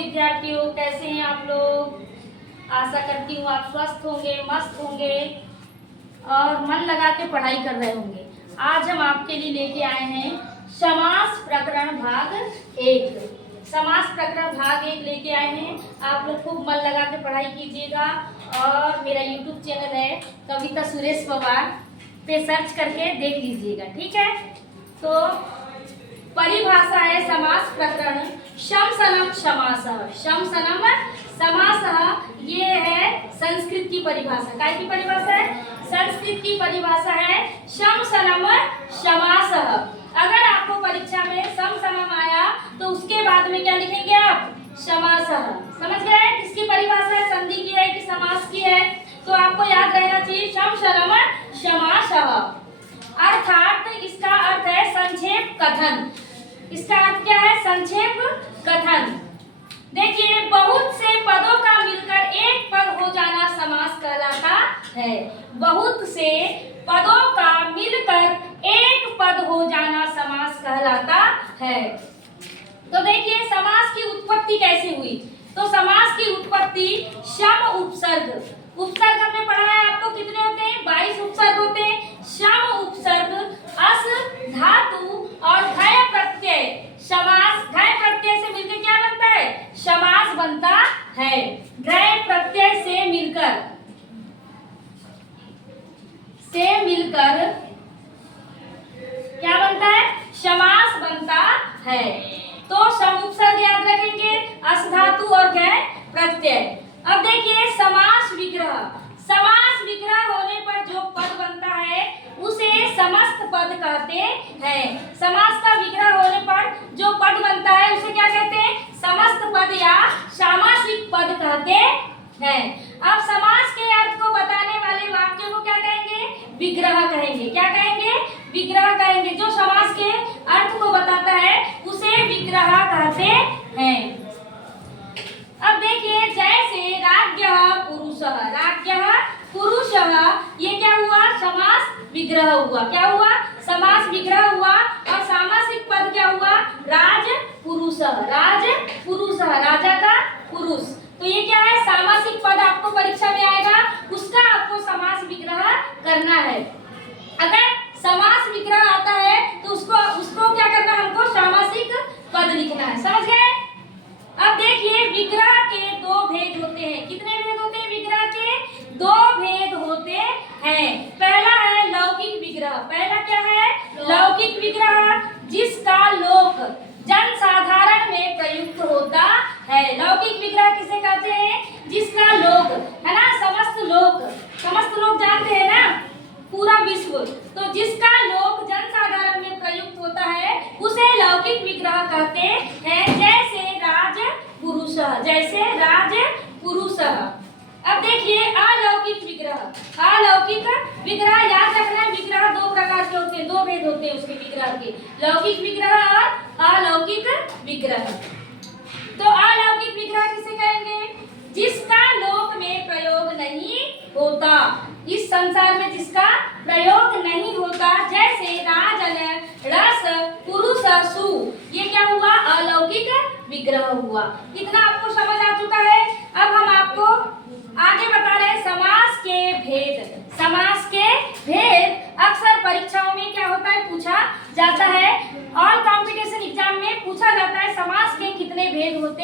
विद्यार्थियों, कैसे हैं आप लोग। आशा करती हूँ आप स्वस्थ होंगे, मस्त होंगे और मन लगा के पढ़ाई कर रहे होंगे। आज हम आपके लिए लेके आए हैं समास प्रकरण भाग 1। समास प्रकरण भाग 1 लेके आए हैं। आप लोग खूब मन लगा के पढ़ाई कीजिएगा और मेरा YouTube चैनल है कविता सुरेश पवार पे सर्च करके देख लीजिएगा, ठीक है। तो परिभाषा है समास प्रकरण शम सनम समासः। शम सनम समासः ये है संस्कृत की परिभाषा। काय की परिभाषा है? संस्कृत की परिभाषा है शम सनम समासः। अगर आपको परीक्षा में सम सनम आया तो उसके बाद में क्या लिखेंगे आप? समासः। समझ गए? किसकी परिभाषा है? संधि की है कि समास की है? तो आपको याद रहना चाहिए शम सनम समासः। अर्थात इसका अर्थ है संक्षेप कथन। इसका अर्थ क्या है? संक्षेप कथन। देखिए, बहुत से पदों का मिलकर एक पद हो जाना समास कहलाता है। बहुत से पदों का मिलकर एक पद हो जाना समास कहलाता है। तो देखिए समास की उत्पत्ति कैसे हुई। तो समास की उत्पत्ति शम उपसर्ग। उपसर्ग हमने पढ़ा है आपको कितने होते हैं? 22 उपसर्ग होते हैं। शम उपसर्ग, अस धातु और घय प्रत्यय। समास घय प्रत्यय से मिलकर क्या बनता है? समास बनता है। घय प्रत्यय से मिलकर क्या बनता है? समास बनता है। तो सम उपसर्ग याद रखेंगे, अस धातु और घय प्रत्यय। अब देखिए समास विग्रह। समास विग्रह होने पर जो पद बनता है उसे समस्त पद कहते हैं। समास का विग्रह होने पर जो पद बनता है उसे क्या कहते हैं? समस्त पद या सामासिक पद कहते हैं। अब समास के अर्थ को बताने वाले वाक्य को क्या कहेंगे? विग्रह कहेंगे। क्या कहेंगे? विग्रह कहेंगे। जो समास के अर्थ को बताता है उसे विग्रह कहते हैं। अब देखिए, जैसे राज्ञः पुरुषः। राज्ञः पुरुषः, ये क्या हुआ? समास विग्रह हुआ। क्या हुआ? समास विग्रह हुआ। और सामासिक पद क्या हुआ? राज पुरुषः। राज पुरुषः, राजा का पुरुष। तो ये क्या है? सामासिक पद आपको परीक्षा में आएगा, उसका आपको समास विग्रह करना है। अगर समास विग्रह आता है तो उसको क्या करना है? हमको सामासिक पद लिखना है। समझ गए? अब देखिए, विग्रह के 2 भेद होते हैं। कितने भेद होते हैं? विग्रह के 2 भेद होते हैं। पहला है लौकिक विग्रह। पहला क्या है? लौकिक विग्रह, जिसका लोक जनसाधारण में प्रयुक्त होता है। लौकिक विग्रह किसे कहते हैं? जिसका लोक, है ना, समस्त लोग जानते हैं ना, पूरा विश्व। तो जिसका लोक जनसाधारण में प्रयुक्त होता है उसे लौकिक विग्रह कहते हैं। जैसे राज पुरुषः। जैसे राज पुरुषः। अब देखिए अलौकिक विग्रह। अलौकिक विग्रह याद रखना है, विग्रह 2 प्रकार के होते हैं, 2 भेद होते हैं उसके विग्रह के, लौकिक विग्रह और अलौकिक विग्रह। तो अलौकिक विग्रह किसे कहेंगे? जिसका लोक में प्रयोग नहीं होता, इस संसार में जिसका प्रयोग नहीं होता। जैसे राजन, रस, पुरुष, सु, ये क्या हुआ? अलौकिक विग्रह हुआ। इतना आपको समझ आ चुका है। अब हम आपको आगे बता रहे हैं समास के भेद। समास के भेद अक्सर परीक्षाओं में क्या होता है? पूछा जाता है। ऑल कॉम्पिटिशन एग्जाम में पूछा जाता है समास के कितने भेद होते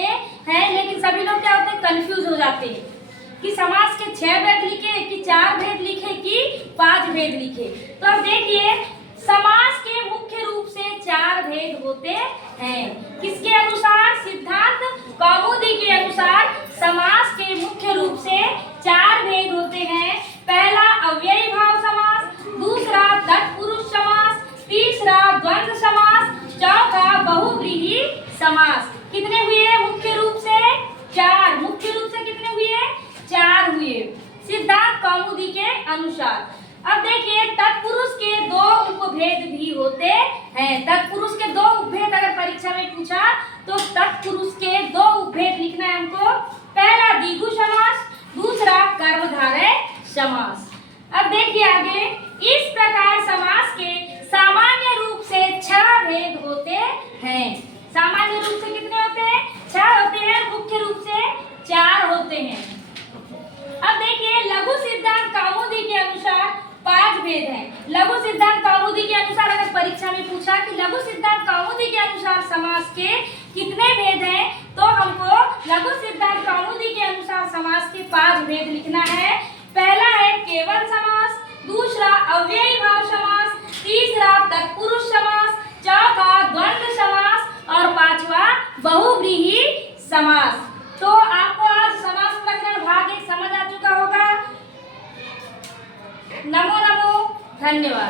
हैं। लेकिन सभी लोग क्या होते हैं? कंफ्यूज हो जाते हैं कि समास के 6 भेद लिखे कि 4 भेद लिखे कि 5 भेद लिखे। तो अब देखिए, समास के मुख्य रूप से 4 भेद होते हैं। किसके अनुसार? सिद्धांत कौमुदी के अनुसार समास के मुख्य रूप से 4 भेद होते हैं। पहला अव्ययी भाव समास, दूसरा तत्पुरुष समास, तीसरा द्वंद्व समास, चौथा बहुव्रीहि समास। कितने हुए मुख्य रूप से? 4। मुख्य रूप से कितने हुए? 4 हुए सिद्धांत कौमुदी के अनुसार। अब देखिए, तत्पुरुष के 2 उपभेद भी होते हैं। तत्पुरुष के 2 उपभेद अगर परीक्षा में पूछा तो तत्पुरुष के 2 उपभेद लिखना है हमको। पहला द्विगु समास, दूसरा कर्मधारय समास। अब देखिए आगे, इस प्रकार समास के सामान्य रूप से 6 भेद होते हैं। सामान्य रूप से कितने होते हैं? 6 होते हैं। मुख्य भेद हैं। लघु सिद्धांत कौमुदी के अनुसार अगर परीक्षा में पूछा कि लघु सिद्धांत कौमुदी के अनुसार समास के कितने भेद हैं, तो हमको लघु सिद्धांत कौमुदी के अनुसार समास के 5 भेद लिखना है। पहला है केवल समास, दूसरा अव्ययी भाव समास, तीसरा तत्पुरुष समास, चौथा द्वंद्व समास और पांचवा बहुव्रीहि समास। तो आपको आज समास प्रकरण भाग 1 समझ आ चुका होगा। नमो नमो, धन्यवाद।